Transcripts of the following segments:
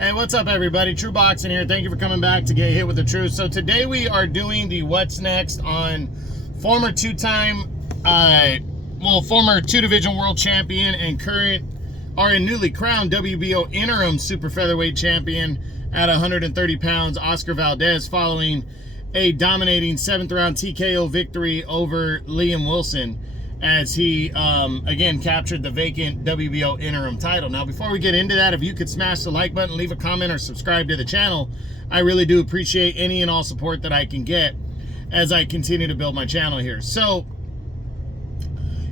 Hey, what's up, everybody? True Boxing here. Thank you for coming back to get hit with the truth. So today we are doing the what's next on former two-time, former two-division world champion and newly crowned WBO Interim Super Featherweight Champion at 130 pounds, Oscar Valdez, following a dominating 7th-round TKO victory over Liam Wilson, as he, again, captured the vacant WBO interim title. Now, before we get into that, if you could smash the like button, leave a comment, or subscribe to the channel, I really do appreciate any and all support that I can get as I continue to build my channel here. So,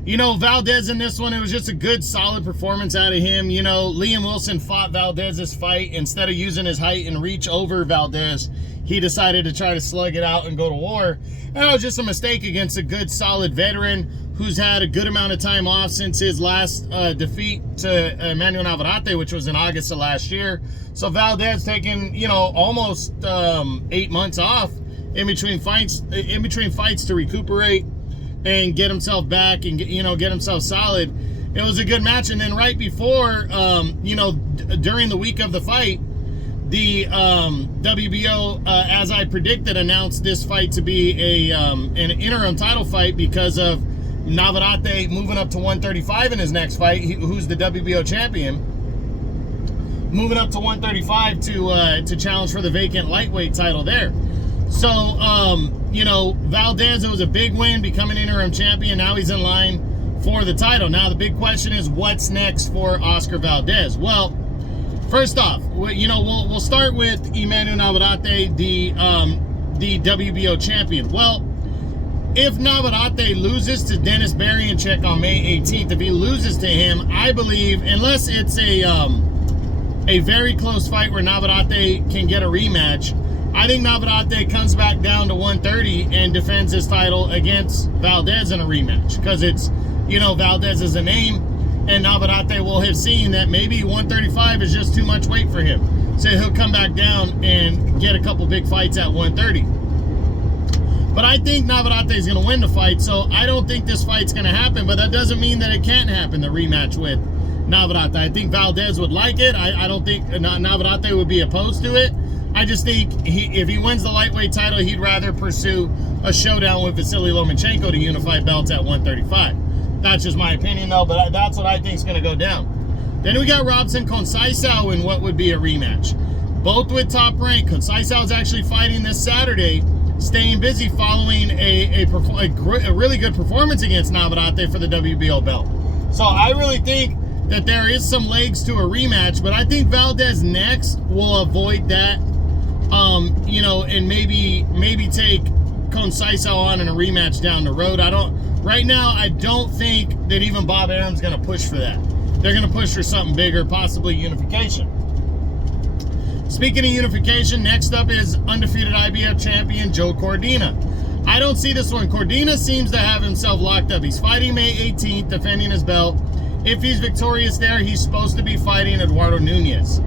you know, Valdez in this one, it was just a good, solid performance out of him. You know, Liam Wilson fought Valdez's fight. Instead of using his height and reach over Valdez, he decided to try to slug it out and go to war. And that was just a mistake against a good, solid veteran who's had a good amount of time off since his last defeat to Emmanuel Navarrete, which was in August of last year. So Valdez taking, you know, almost 8 months off in between fights to recuperate and get himself back and get himself solid. It was a good match. And then right before, during the week of the fight, the WBO, as I predicted, announced this fight to be an interim title fight because of Navarrete moving up to 135 in his next fight, who's the WBO champion, moving up to 135 to challenge for the vacant lightweight title there. So, Valdez, it was a big win, becoming interim champion. Now he's in line for the title. Now the big question is, what's next for Oscar Valdez? Well, first off, we'll start with Emmanuel Navarrete, the WBO champion. Well, if Navarrete loses to Dennis Berriencheck on May 18th, if he loses to him, I believe, unless it's a very close fight where Navarrete can get a rematch, I think Navarrete comes back down to 130 and defends his title against Valdez in a rematch, because it's, Valdez is a name, and Navarrete will have seen that maybe 135 is just too much weight for him. So he'll come back down and get a couple big fights at 130. But I think Navarrete is going to win the fight, so I don't think this fight's going to happen, but that doesn't mean that it can't happen, the rematch with Navarrete. I think Valdez would like it. I don't think Navarrete would be opposed to it. I just think if he wins the lightweight title, he'd rather pursue a showdown with Vasily Lomachenko to unify belts at 135. That's just my opinion, though, but that's what I think is going to go down. Then we got Robson Conceição in what would be a rematch. Both with Top Rank. Conceição is actually fighting this Saturday, staying busy following a really good performance against Navarrete for the WBO belt. So I really think that there is some legs to a rematch, but I think Valdez next will avoid that, and maybe take Conceição on in a rematch down the road. Right now, I don't think that even Bob Arum's going to push for that. They're going to push for something bigger, possibly unification. Speaking of unification, next up is undefeated IBF champion Joe Cordina. I don't see this one. Cordina seems to have himself locked up. He's fighting May 18th, defending his belt. If he's victorious there, he's supposed to be fighting Eduardo Nunez.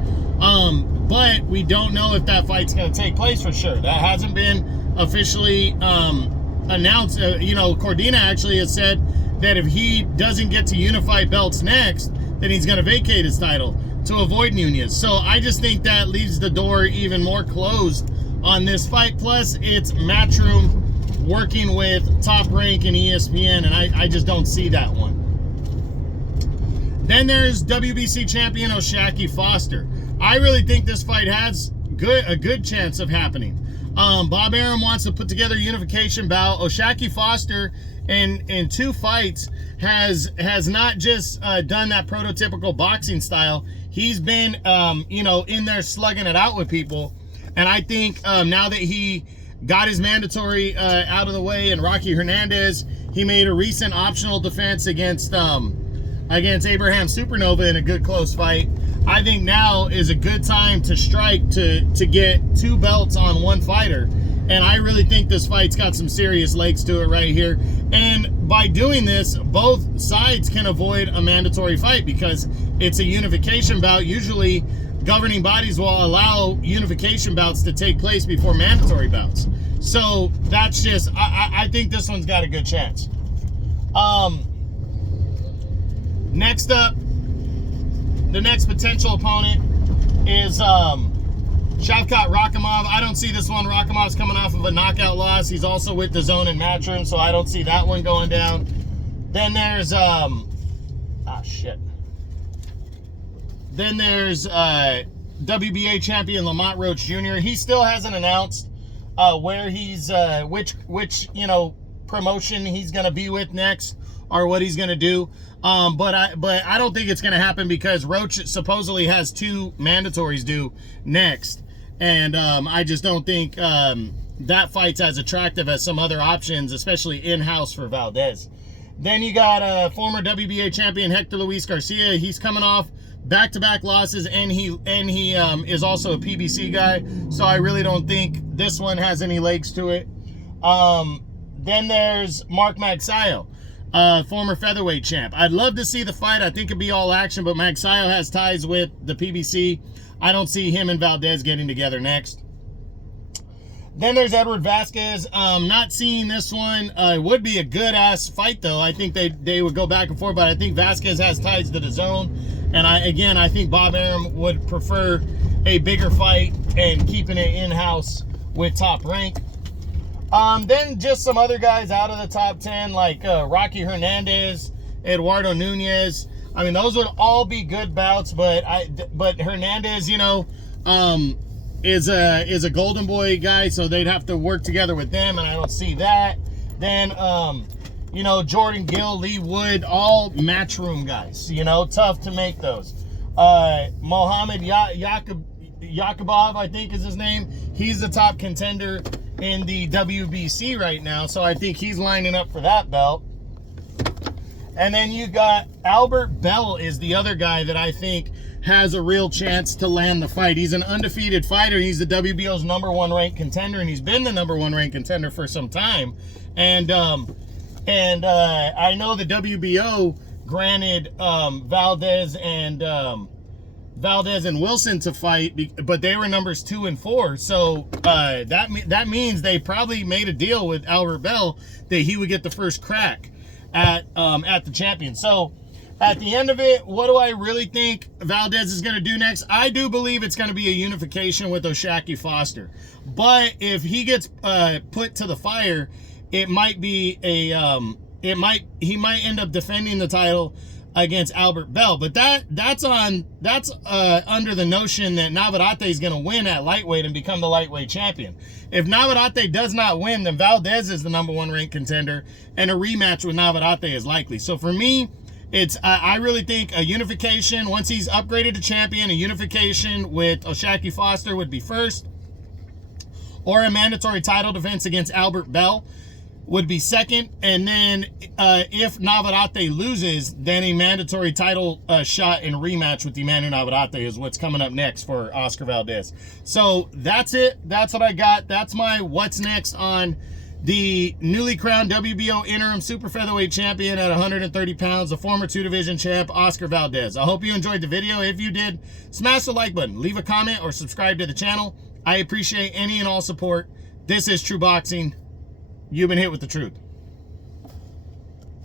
But we don't know if that fight's going to take place for sure. That hasn't been officially announced. Cordina actually has said that if he doesn't get to unify belts next, then he's going to vacate his title to avoid Nunez. So I just think that leaves the door even more closed on this fight. Plus, it's Matchroom working with Top Rank and ESPN, and I just don't see that one. Then there's WBC champion O'Shaquie Foster. I really think this fight has a good chance of happening. Bob Arum wants to put together a unification bout. O'Shaquie Foster in 2 fights has not just done that prototypical boxing style. He's been, in there slugging it out with people. And I think now that he got his mandatory out of the way and Rocky Hernandez, he made a recent optional defense against Abraham Supernova in a good close fight. I think now is a good time to strike to get 2 belts on one fighter. And I really think this fight's got some serious legs to it right here. And by doing this, both sides can avoid a mandatory fight because it's a unification bout. Usually, governing bodies will allow unification bouts to take place before mandatory bouts. So that's just, I think this one's got a good chance. Next up, the next potential opponent is Shavkat Rakhimov. I don't see this one. Rakhimov's coming off of a knockout loss. He's also with the Zone and Matchroom, so I don't see that one going down. Then there's Then there's WBA champion Lamont Roach Jr. He still hasn't announced where he's which promotion he's gonna be with next or what he's gonna do. But I don't think it's gonna happen because Roach supposedly has 2 mandatories due next, and I just don't think that fight's as attractive as some other options, especially in-house for Valdez. Then you got former WBA champion Hector Luis Garcia. He's coming off back-to-back losses, and he is also a PBC guy, so I really don't think this one has any legs to it. Then there's Mark Magsayo, former featherweight champ. I'd love to see the fight. I think it'd be all action, but Magsayo has ties with the PBC. I don't see him and Valdez getting together next. Then there's Edward Vasquez. Not seeing this one. It would be a good-ass fight, though. I think they would go back and forth, but I think Vasquez has ties to the Zone. And I think Bob Arum would prefer a bigger fight and keeping it in-house with Top Rank. Then just some other guys out of the top 10, like Rocky Hernandez, Eduardo Nunez. I mean, those would all be good bouts, but Hernandez, is a Golden Boy guy, so they'd have to work together with them, and I don't see that. Then Jordan Gill, Lee Wood, all Matchroom guys, tough to make those. Mohammed Yakubov, I think is his name. He's the top contender in the WBC right now, so I think he's lining up for that belt. And then you got Albert Bell is the other guy that I think has a real chance to land the fight. He's an undefeated fighter. He's the WBO's #1 ranked contender, and he's been the #1 ranked contender for some time. And I know the WBO granted Valdez and Wilson to fight, but they were numbers 2 and 4. So that means they probably made a deal with Albert Bell that he would get the first crack at the champion. So at the end of it, what do I really think Valdez is going to do next? I do believe it's going to be a unification with O'Shaquie Foster. But if he gets put to the fire, it might be he might end up defending the title against Albert Bell. But that's under the notion that Navarrete is going to win at lightweight and become the lightweight champion. If Navarrete does not win, then Valdez is the #1 ranked contender, and a rematch with Navarrete is likely. So for me, I really think a unification, once he's upgraded to champion, a unification with O'Shaquie Foster would be first, or a mandatory title defense against Albert Bell would be second, and then if Navarrete loses, then a mandatory title shot and rematch with Emmanuel Navarrete is what's coming up next for Oscar Valdez. So that's it. That's what I got. That's my what's next on the newly crowned WBO Interim Super Featherweight Champion at 130 pounds, the former 2-division champ, Oscar Valdez. I hope you enjoyed the video. If you did, smash the like button, leave a comment, or subscribe to the channel. I appreciate any and all support. This is True Boxing. You've been hit with the truth.